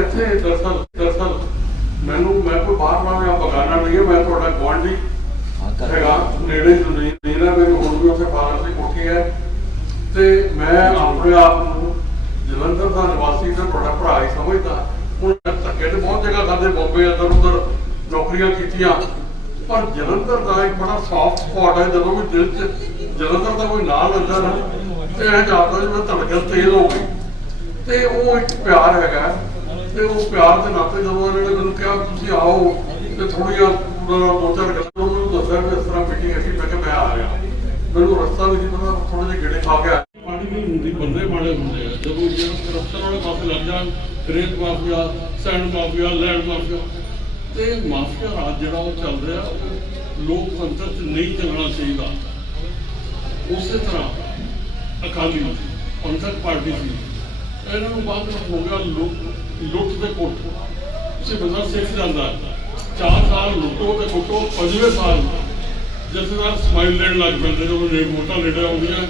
ਇੱਥੇ ਦਰਅਸਲ मैं कोई बाहर वाला या बगाना नहीं है, मैं थोड़ा गुआढ़ी हैगा नेड़े जमीन है मेरी, हुण भी उत्थे फारस की कोठी है। तो मैं अपने आप को जलंधर का निवासी तो थोड़ा भरा ही समझदा। हुण धक्के तो बहुत जगह खाते, बॉम्बे इधर उधर नौकरियां कीतियां, पर जलंधर का एक बड़ा सॉफ्ट स्पॉट है। जो भी दिल च जलंधर का कोई नाम लेंदा ना तो ऐ जापदा जिवें धड़कन तेज हो गई। तो वो एक प्यार हैगा, तो वो प्यार के नाते जो इन्होंने मैंने कहा तुम आओ तो थोड़ी दो चार गल्लां दस्या भी इस तरह मीटिंग है। मैं मैं आ गया, मैंने रस्ता भी नहीं पता, थोड़े ਜਿਹੇ गेड़े खा के आया। पानी नहीं होंगी, बंदे माड़े होंगे जो रस्ते वाले पास लग जाए, रेत mafia, sand mafia, land mafia. तो माफिया राज जो चल रहा लोकतंत्र नहीं चलना चाहिए। उस तरह अकाली पंथक पार्टी थी, इन्होंने बाद हो गया लुट के कुट। उसे बंदा सिख जाता है 4 साल लुटो तो कुटो, 5वें साल जथेदार स्माइल लेने लग पैंते, जो वोटा लेने आउंदियां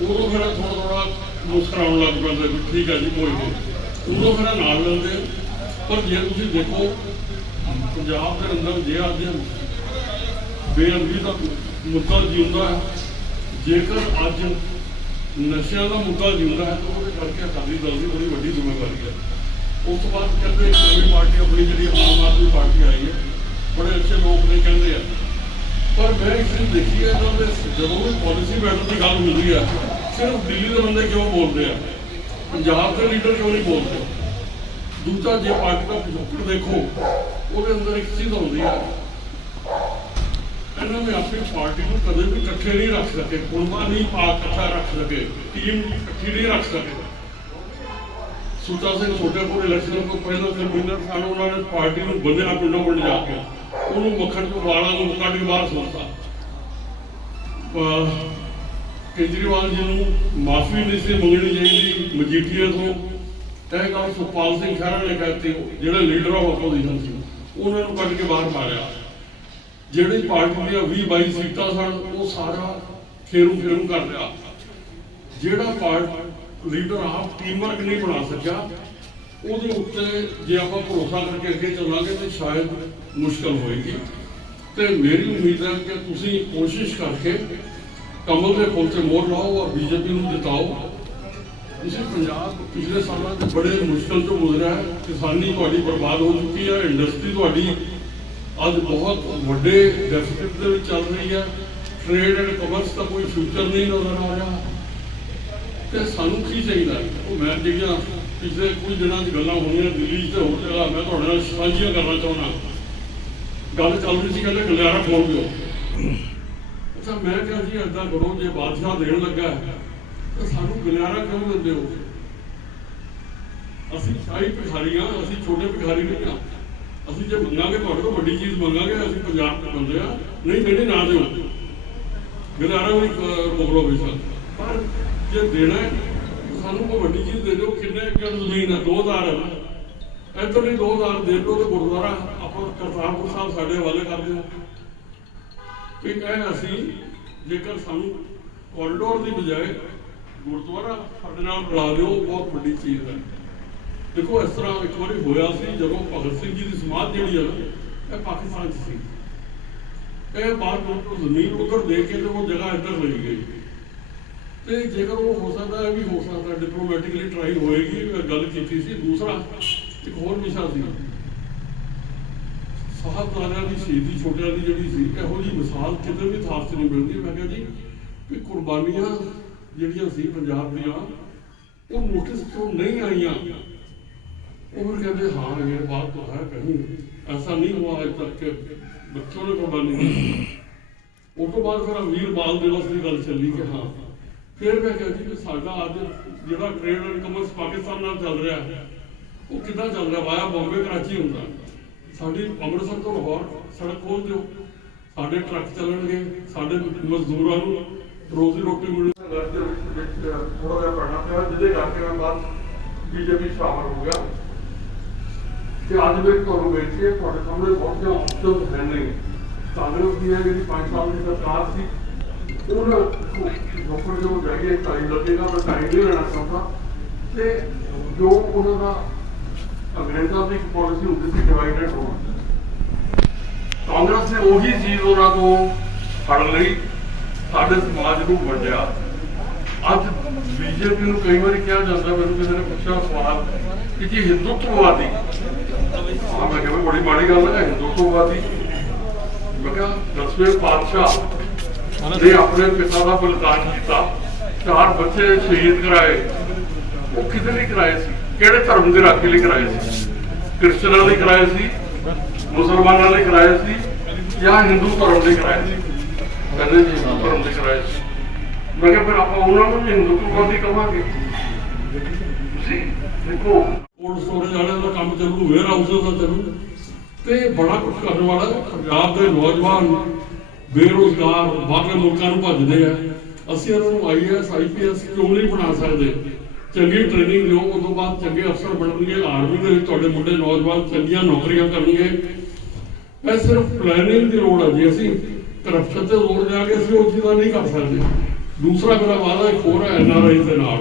उदों फिर थोड़ा मुस्कुराउण लग पैंते भी ठीक है जी कोई नहीं, उदों फिर नाल लेंदे। पर जे तुसीं देखो पंजाब के अंदर जे अज बेअदबी का मुद्दा जींदा है, जेकर अज नशिया का मुद्दा जींदा है तो वो करके अकाली दल की बड़ी वड्डी जिम्मेवारी है। उस तो बाद कहते नवी पार्टी अपनी जी आम आदमी पार्टी आई है, बड़े अच्छे लोग ने कहते हैं। पर मैं एक चीज़ देखी है जो भी पॉलिसी मैटर की गल होती है, सिर्फ दिल्ली के बंदे क्यों बोलते हैं, पंजाब के लीडर क्यों नहीं बोलते। दूसरा जो पार्टी का पिछोकड़ देखो, वो अंदर एक चीज़ आती है, इन्होंने अपनी पार्टी को कदे भी इकट्ठे नहीं रख सके, कुंबा नहीं पा इकट्ठा रख सके, टीम इकट्ठी नहीं रख सके। सूटा सिंह छोटेपुर इलैक्शन को पहले कन्वीनर सन, उन्होंने पार्टी को बंदिया पिंडों पिंड जाके उन्होंने मक्खन चो वालों को कट के बाहर सुट्टा। केजरीवाल जी को माफी नहीं सी मंगनी चाहिए मजीठिया तो, यह गल सुखपाल सिंह खैरा ने कहती, जो लीडर ऑफ अपोजिशन से उन्होंने कट के बाहर मारिया। जिहड़ी पार्टी दी 20-22 सीटां सन वो सारा फेरू कर लिया। जिहड़ा पार्टी लीडर आप टीम वर्क नहीं बना सकिया, ਉਹਦੇ ਉੱਤੇ ਜੇ ਆਪਾਂ ਭਰੋਸਾ ਕਰਕੇ ਅੱਗੇ ਚੱਲਾਂਗੇ ਤਾਂ ਸ਼ਾਇਦ ਮੁਸ਼ਕਲ ਹੋਏਗੀ। ਤੇ ਮੇਰੀ ਉਮੀਦ ਹੈ ਕਿ ਤੁਸੀਂ ਕੋਸ਼ਿਸ਼ ਕਰਕੇ ਕਮਲ ਦੇ ਫੁੱਲ ਤੇ ਮੋਹਰ ਲਾਓ ਔਰ ਬੀਜੇਪੀ ਨੂੰ ਜਿਤਾਓ। ਤੁਸੀਂ ਪੰਜਾਬ ਪਿਛਲੇ ਸਾਲਾਂ 'ਚ ਬੜੇ ਮੁਸ਼ਕਲ ਤੋਂ ਗੁਜ਼ਰਿਆ ਹੈ, ਕਿਸਾਨੀ ਤੁਹਾਡੀ ਬਰਬਾਦ ਹੋ ਚੁੱਕੀ ਹੈ, ਇੰਡਸਟਰੀ ਤੁਹਾਡੀ ਅੱਜ ਬਹੁਤ ਵੱਡੇ ਡੈਫਿਸਿਟ ਦੇ ਵਿੱਚ ਚੱਲ ਰਹੀ ਹੈ, ਟ੍ਰੇਡ ਐਂਡ ਕਮਰਸ ਦਾ ਕੋਈ ਫਿਊਚਰ ਨਹੀਂ ਨਜ਼ਰ ਆ ਰਿਹਾ। ਤੇ ਸਾਨੂੰ ਕੀ ਚਾਹੀਦਾ, ਉਹ ਮੈਂ ਜਿਹੜੀਆਂ ਪਿਛਲੇ ਕੁਝ ਦਿਨਾਂ 'ਚ ਗੱਲਾਂ ਹੋਈਆਂ ਦਿੱਲੀ 'ਚ ਹੋਰ ਜਗ੍ਹਾ ਮੈਂ ਤੁਹਾਡੇ ਨਾਲ ਸਾਂਝੀਆਂ ਕਰਨਾ ਚਾਹੁੰਦਾ। ਗੱਲ ਚੱਲ ਰਹੀ ਸੀ ਕਹਿੰਦੇ ਗਲਿਆਰਾ ਖੋਲ ਦਿਓ। ਅੱਛਾ ਮੈਂ ਕਿਹਾ ਜੀ ਇੱਦਾਂ ਕਰੋ, ਜੇ ਬਾਦਸ਼ਾਹ ਦੇਣ ਲੱਗਾ ਤਾਂ ਸਾਨੂੰ ਗਲਿਆਰਾ ਕਿਉਂ ਦਿੰਦੇ ਹੋ? ਅਸੀਂ ਸ਼ਾਹੀ ਭਿਖਾਰੀ ਹਾਂ, ਅਸੀਂ ਛੋਟੇ ਭਿਖਾਰੀ ਨਹੀਂ ਹਾਂ। ਅਸੀਂ ਜੇ ਮੰਗਾਂਗੇ ਤੁਹਾਡੇ ਤੋਂ ਵੱਡੀ ਚੀਜ਼ ਮੰਗਾਂਗੇ, ਅਸੀਂ ਪੰਜਾਬ ਦੇ ਬੰਦੇ ਆ, ਨਹੀਂ ਦੇਣੀ ਨਾ ਦਿਓ, ਗਲਿਆਰਾ ਵੀ ਰੋਕ ਲਓ ਬੇਸ਼ੱਕ, ਪਰ ਜੇ ਦੇਣਾ ਸਾਨੂੰ ਕੋਈ ਵੱਡੀ ਚੀਜ਼ ਦੇ ਦਿਓ। ਕਿੰਨੇ ਏਕੜ ਜ਼ਮੀਨ ਹੈ? 2000 ਹੈ। ਇੱਧਰ ਨਹੀਂ 2000 ਦੇ ਦਿਓ ਤੇ ਗੁਰਦੁਆਰਾ ਆਪਾਂ ਕਰਤਾਰਪੁਰ ਸਾਹਿਬ ਸਾਡੇ ਹਵਾਲੇ ਕਰ ਦਿਓ। ਠੀਕ ਹੈ, ਅਸੀਂ ਜੇਕਰ ਸਾਨੂੰ ਕੋਰੀਡੋਰ ਦੀ ਬਜਾਏ ਗੁਰਦੁਆਰਾ ਸਾਡੇ ਨਾਲ ਰਲਾ ਦਿਓ, ਬਹੁਤ ਵੱਡੀ ਚੀਜ਼ ਹੈ। ਦੇਖੋ ਇਸ ਤਰ੍ਹਾਂ ਇੱਕ ਵਾਰੀ ਹੋਇਆ ਸੀ ਜਦੋਂ ਭਗਤ ਸਿੰਘ ਜੀ ਦੀ ਸਮਾਧ ਜਿਹੜੀ ਹੈ ਨਾ ਇਹ ਪਾਕਿਸਤਾਨ 'ਚ ਸੀ, ਇਹ ਬਾਅਦ ਵਿੱਚ ਜ਼ਮੀਨ ਉੱਧਰ ਦੇ ਕੇ ਤੇ ਉਹ ਜਗ੍ਹਾ ਇੱਧਰ ਲਈ ਗਈ। ਤੇ ਜੇਕਰ ਉਹ ਹੋ ਸਕਦਾ ਹੈ ਵੀ ਹੋ ਸਕਦਾ ਡਿਪਲੋਮੈਟਿਕਲੀ ਟਰਾਈ ਹੋਏਗੀ, ਗੱਲ ਕੀਤੀ ਸੀ। ਦੂਸਰਾ ਇੱਕ ਹੋਰ ਵਿਸ਼ਾ ਸੀ ਸਾਹਿਬਜ਼ਾਦਿਆਂ ਦੀ ਸ਼ਹੀਦੀ ਛੋਟਿਆਂ ਦੀ ਜਿਹੜੀ ਸੀ, ਇਹੋ ਜਿਹੀ ਮਿਸਾਲ ਕਿਤੇ ਵੀ ਥਾਂ 'ਚ ਨਹੀਂ ਮਿਲਦੀ। ਮੈਂ ਕਿਹਾ ਜੀ ਵੀ ਕੁਰਬਾਨੀਆਂ ਜਿਹੜੀਆਂ ਸੀ ਪੰਜਾਬ ਦੀਆਂ ਉਹ ਨੋਟਿਸ ਤੋਂ ਨਹੀਂ ਆਈਆਂ। ਉਹ ਫਿਰ ਕਹਿੰਦੇ हाँ ये बात तो है, कहीं ऐसा नहीं हुआ आज तक के बच्चों ने कुर्बानी दी। उस तो बाद फिर वीर बाल दिवस की गल चली कि हाँ, फिर मैं कहा जी साडा अज जिहड़ा ट्रेड एंड कमर्स पाकिस्तान नाल चल रहा है वो कितना चल रहा, वाया बॉम्बे कराची हुंदा, साडी अमृतसर तो लाहौर सड़क खोल दिओ, साडे ट्रक चलणगे, साडे मजदूरां नूं रोजी रोटी मिलणी। थोड़ा जिहा पढ़ना पिया जिहदे करके मैं बाद बीजेपी शामिल हो गया। कि अज मैं तुहानूं बेनती है, तुहाडे सामने बहुत से ऑप्शन है नहीं। कांग्रेस की है जी 5 साल की सरकार सी, रोकड़ जो जाइए टाइम लगेगा, मैं टाइम नहीं लेना चाहता। तो जो उन्होंने अंग्रेजों की एक पॉलिसी होती थी डिवाइड एंड रूल। कांग्रेस ने वही चीज उन्होंने फड़ ली, साडे समाज को वंडिया। अज बीजेपी को कई बार कहा जाता, मैं किसी ने पूछा सवाल कि जी हिंदुत्ववादी, हाँ मैं कहा बड़ी माड़ी गल है हिंदुत्ववादी। मैं कहा 10वें पातशाह ने अपने पिता का बलिदान किया, 4 बच्चे शहीद कराए, वो किसे लिए कराए सी, किहड़े धर्म के राखे लिए कराए सी? क्रिश्चियनां लिए कराए सी, मुसलमानों लिए कराए सी या हिंदू धर्म लिए कराए सी? कहते जी हिंदू धर्म लिए कराए सी। मैं कहा फिर आप उन्होंने भी हिंदुत्ववादी कहांगे? देखो कोल्ड स्टोरेज वाले का काम चलू, वेयर हाउस का चलू, तो बड़ा कुछ करने वाला पंजाब के नौजवान बेरोजगार बाहर मुल्कों को भजते हैं। असं उन्होंने IAS IPS क्यों नहीं बना सकते? चंगी ट्रेनिंग दो, उस बाद चंगे अफसर बनने, आर्मी के मुंडे नौजवान चंगियां नौकरियां करेंगे। यह सिर्फ प्लैनिंग की लोड़ है जी, असी करप्शन से जोर जाके असं वो चीज़ा नहीं कर सकते। दूसरा मेरा वादा एक होर है NRI के नाल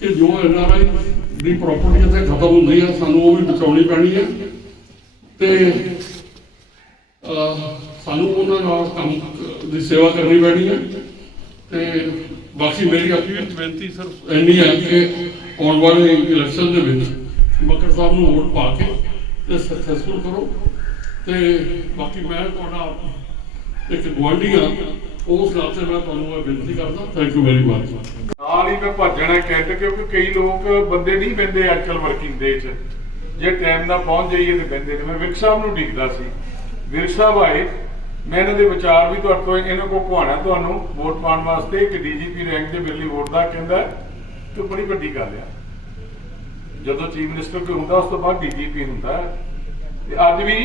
कि जो NRI की प्रॉपर्टी इतने खत्म होती है, सानू वो भी बचानी पैनी है, तो सानू उन्होंने काम की सेवा करनी पैनी है। तो बाकी मेरी अपनी बेनती सिर्फ इन्नी है कि आने वाले इलैक्शन के मकर साहब को वोट पा के सक्सैसफुल करो। तो बाकी मैं एक गुआढ़ी हाँ, उस नाते मैं बेनती करता। Thank you very much. नाल ही मैं भजना कहते, क्योंकि कई लोग बंदे नहीं बहते अजकल वर्किंग डे च, जे टाइम ना पहुंच जाइए तो बहते। मैं विर्क साहब को उਡੀਕਦਾ ਸੀ, विर्क साहब आए, मैं इन्होंने विचार भी तुहाडे तो इन्हों को घुआना तुहानू वोट पाने वास्ते। एक DGP रैंक के बिरली वोट का कहता तो बड़ी वड्डी गल है। जदों चीफ मिनिस्टर कोई होंदा उस तो बाद DGP होंदा है। अज भी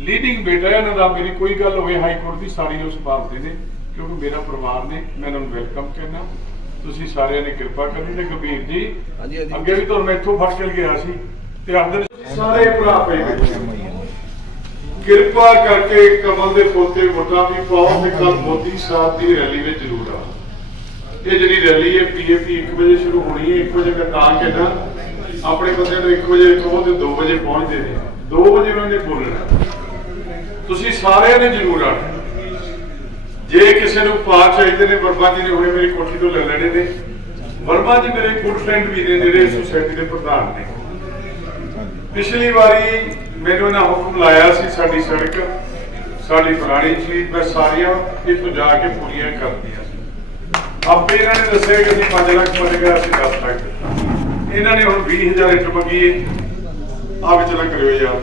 लीडिंग बेटा है इन्हों, मेरी कोई गल होवे हाई कोर्ट की सारी उस पालते हैं, क्योंकि मेरा परिवार ने, मैं इन्होंने वेलकम कहना। तुसीं सारिਆਂ ने कृपा करनी। ते गंभीर जी अगे भी तो मैं इत्थों फट चल गया सी ते आंदे सारे भरा पे कृपा करके कमल दे फुल ते वोटां भी पाओ ते कल मोदी साहब की रैली में जरूर आओ। ये जी रैली है PAP 1 बजे शुरू होनी है। 1 बजे मैं तां कहना अपने बंदे को 1 बजे कहो तो 2 बजे पहुंचते हैं, 2 बजे उन्होंने बोलना। तुसीं सारिਆਂ ने जरूर आना। जे किसी को पा चाहिए ने, वर्मा जी ने हुणे मेरी कोठी तो ले लेने ने। वर्मा जी मेरे गुड फ्रेंड भी ने, मेरे सोसाइटी के प्रधान ने। पिछली बारी मैंने इन्हें हुक्म लाया सी, साडी सड़क साडी फलानी चीज मैं सारिया इतों जाके पूरियां कर दियां। आपे इन्होंने दसिया कि 5 लाख बन गया, 10 लाख। इन्होंने हुण 20,000 इट मंगी है, आ विचला करियो यार।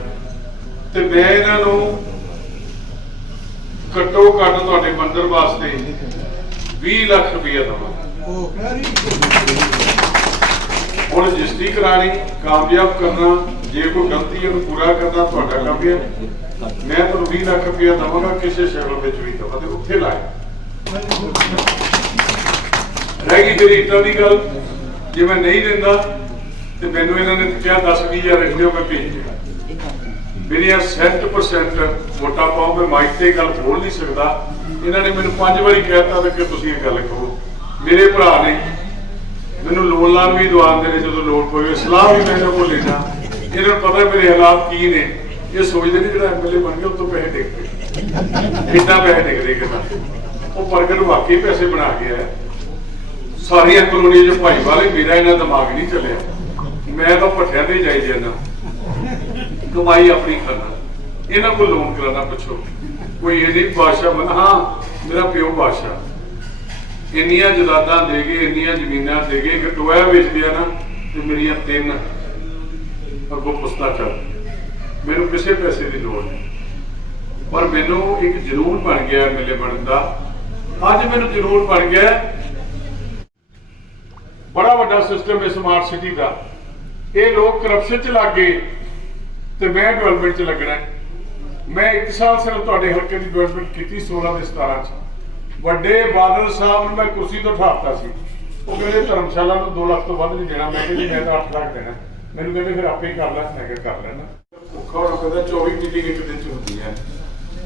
तो मैं इन्हों घट्टो घट्ट तुहाडे मंदिर वास्ते 20 लाख रुपया दवां। हुण रजिस्ट्री करानी, कामयाब करना, जे कोई गलती है पूरा करना तुहाडा काम है। मैं तुहानूं 20 लाख रुपया दवांगा, किसी शैल विच भी दवा ते उत्थे लाए। रह गई तेरी इट्टां दी गल, जे मैं नहीं दिंदा ते मैनूं इन्हां ने कहा 10-20,000 लिख दिओ, मैं भेज देगा। मेरिया 100% वोटां पाओ। मैं माइक से गल बोल नहीं सकता, इन्होंने मैंने 5 बारी कहता कि तुसीं ये गल करो। मेरे भरा ने मैनूं लोन लान भी दवाते हैं, जो लोड़ पवे सलाह भी मैं इन्होंने को लेना। इन्होंने पता मेरे हालात की ने, ये सोचते नहीं जो MLA बन गया उतों पैसे डिग पे इतना पैसे डिगते कि वो प्रगट वाकई पैसे बना गया है। सारिया कलोनिया जो भाई वाले मेरा इन्हें दिमाग नहीं चलिया। मैं तो भट्ठिया से जाई जाना, कमाई अपनी करना, इन्हों को लोन कराना पिछो। कोई ये नहीं बादशाह बना, हाँ मेरा प्यो बादशाह इन्नियां जदादा दे गए, इन्नियां जमीना दे गए कि टोया बेच दिया ना तो मेरिया 3 अगों पुस्ता चल। मैनू किसी पैसे की लोड़ नहीं, पर मैनू एक जुनून बन गया MLA बनने का। अज मैनू जुनून बन गया, बड़ा वड्डा सिस्टम है स्मार्ट सिटी का। ये लोग करप्शन च लग गए तो मैं डेवलपमेंट च लगना। मैं 1 साल सिर्फ तुहाडे हल्के की डेवलपमेंट की 16 ते 17 वड्डे बादल साहब ने मैं कुर्सी तो उठाता सी। वो कहते धर्मशाला को 2 लाख तो वध नहीं देना। मैं कहती मैं तो 8 लाख देना। मैंने कहते फिर आपे ही कर ला। मैं कर लेना। औखा होना कहता 24 मीटिंग एक दिन च होती है।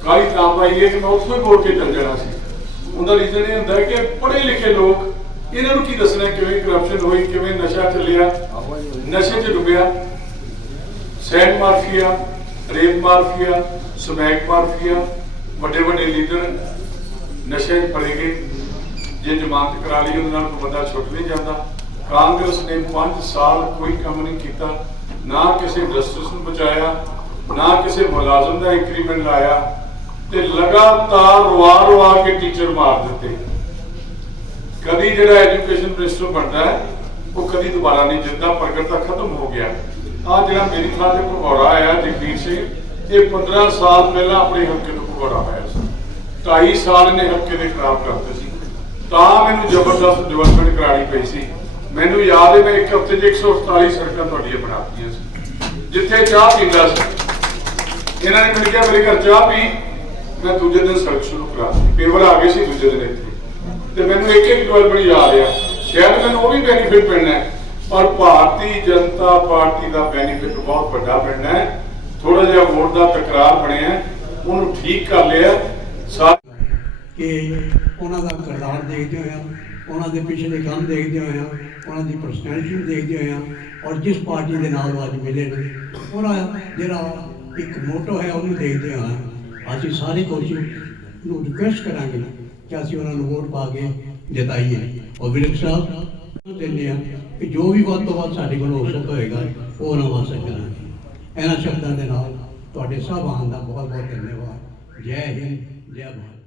काली काम आई है कि मैं उसको ही बोल के चल जाना सी। उनका रीजन ये होंदा है कि पढ़े लिखे लोग इन्होंने की दसना किवें करप्शन हुई, किवें नशा चलिया, नशे च dubia. Send mafia, rape mafia, smack mafia, ਵੱਡੇ ਵੱਡੇ ਲੀਡਰ ਨਸ਼ੇ 'ਚ ਫੜੇ ਗਏ। ਜੇ ਜ਼ਮਾਨਤ ਕਰਾ ਲਈ ਉਹਦੇ ਨਾਲ ਕੋਈ ਬੰਦਾ ਛੁੱਟ ਨਹੀਂ ਜਾਂਦਾ। ਕਾਂਗਰਸ ਨੇ 5 ਸਾਲ ਕੋਈ ਕੰਮ ਨਹੀਂ ਕੀਤਾ, ਨਾ ਕਿਸੇ ਇੰਡਸਟਰੀਜ਼ ਨੂੰ ਬਚਾਇਆ, ਨਾ ਕਿਸੇ ਮੁਲਾਜ਼ਮ ਦਾ ਇੰਕਰੀਮੈਂਟ ਲਾਇਆ, ਤੇ ਲਗਾਤਾਰ ਰਵਾ ਕੇ ਟੀਚਰ ਮਾਰ ਦਿੱਤੇ। ਕਦੀ ਜਿਹੜਾ ਐਜੂਕੇਸ਼ਨ ਮਿਨਿਸਟਰ ਬਣਦਾ ਹੈ ਉਹ ਕਦੀ ਦੁਬਾਰਾ ਨਹੀਂ ਜਿੱਦਾਂ ਪ੍ਰਗਟ ਤਾਂ ਖਤਮ ਹੋ ਗਿਆ। ਆ ਜਿਹੜਾ ਮੇਰੀ ਥਾਂ ਤੇ ਭਗੌੜਾ ਆਇਆ ਜਗਵੀਰ ਸਿੰਘ, ਇਹ 15 ਸਾਲ ਪਹਿਲਾਂ ਆਪਣੇ ਹਲਕੇ ਤੋਂ ਭਗੌੜਾ ਆਇਆ ਸੀ। 2.5 ਸਾਲ ਨੇ ਹਲਕੇ ਦੇ ਖਰਾਬ ਕਰਤੇ ਸੀ, ਤਾਂ ਮੈਨੂੰ ਜ਼ਬਰਦਸਤ ਡਿਵੈਲਪਮੈਂਟ ਕਰਾਣੀ ਪਈ ਸੀ। ਮੈਨੂੰ ਯਾਦ ਹੈ ਮੈਂ ਇੱਕ ਹਫ਼ਤੇ 'ਚ 148 ਸੜਕਾਂ ਤੁਹਾਡੀਆਂ ਬਣਾ ਦਿੱਤੀਆਂ ਸੀ। ਜਿੱਥੇ ਚਾਹ ਪੀਂਦਾ ਸੀ ਇਹਨਾਂ ਨੇ ਮੈਨੂੰ ਕਿਹਾ ਮੇਰੇ ਘਰ ਚਾਹ ਪੀ, ਮੈਂ ਦੂਜੇ ਦਿਨ ਸੜਕ ਸ਼ੁਰੂ ਕਰਾ ਦਿੱਤੀ। ਪੇਪਰ ਆ ਗਏ ਸੀ ਦੂਜੇ ਦਿਨ ਇੱਥੇ, ਤੇ ਮੈਨੂੰ ਇੱਕ ਡਿਵੈਲਪਮੈਂਟ ਯਾਦ ਆ। ਸ਼ਾਇਦ ਮੈਨੂੰ ਉਹ ਵੀ ਬੈਨੀਫਿਟ ਮਿਲਣਾ ਹੈ, ਪਰ ਭਾਰਤੀ ਜਨਤਾ ਪਾਰਟੀ ਦਾ ਬੈਨੀਫਿਟ ਬਹੁਤ ਵੱਡਾ ਮਿਲਣਾ ਹੈ। ਥੋੜਾ ਜਿਹਾ ਵੋਟ ਦਾ ਤਕਰਾਰ ਬਣਿਆ, ਉਹਨੂੰ ਠੀਕ ਕਰ ਲਿਆ। ਕਿ ਉਹਨਾਂ ਦਾ ਕਿਰਦਾਰ ਦੇਖਦੇ ਹੋਇਆ, ਉਹਨਾਂ ਦੇ ਪਿਛਲੇ ਕੰਮ ਦੇਖਦੇ ਹੋਇਆ, ਉਹਨਾਂ ਦੀ ਪਰਸਨੈਲਿਟੀ ਨੂੰ ਦੇਖਦੇ ਹੋਇਆ, ਔਰ ਜਿਸ ਪਾਰਟੀ ਦੇ ਨਾਲ ਉਹ ਅੱਜ ਮਿਲੇ ਨੇ ਉਹਦਾ ਜਿਹੜਾ ਇੱਕ ਮੋਟੋ ਹੈ ਉਹਨੂੰ ਦੇਖਦੇ ਹੋਇਆ ਅਸੀਂ ਸਾਰੇ ਕੋਸ਼ਿਸ਼ ਨੂੰ ਰਿਕੁਐਸਟ ਕਰਾਂਗੇ ਕਿ ਅਸੀਂ ਉਹਨਾਂ ਨੂੰ ਵੋਟ ਪਾ ਕੇ ਜਿਤਾਈਏ। ਔਰ ਵਿਰਕ ਸਾਹਿਬ ਦਿੰਦੇ ਹਾਂ ਕਿ ਜੋ ਵੀ ਵੱਧ ਤੋਂ ਵੱਧ ਸਾਡੇ ਕੋਲ ਹੋ ਸਕਦਾ ਹੋਏਗਾ ਉਹ ਉਹਨਾਂ ਵਾਸਤੇ ਕਰਾਂਗੇ। ਇਹਨਾਂ ਸ਼ਬਦਾਂ ਦੇ ਨਾਲ ਤੁਹਾਡੇ ਸਭ ਆਉਣ ਦਾ ਬਹੁਤ ਬਹੁਤ ਧੰਨਵਾਦ। ਜੈ ਹਿੰਦ, ਜੈ ਭਾਰਤ।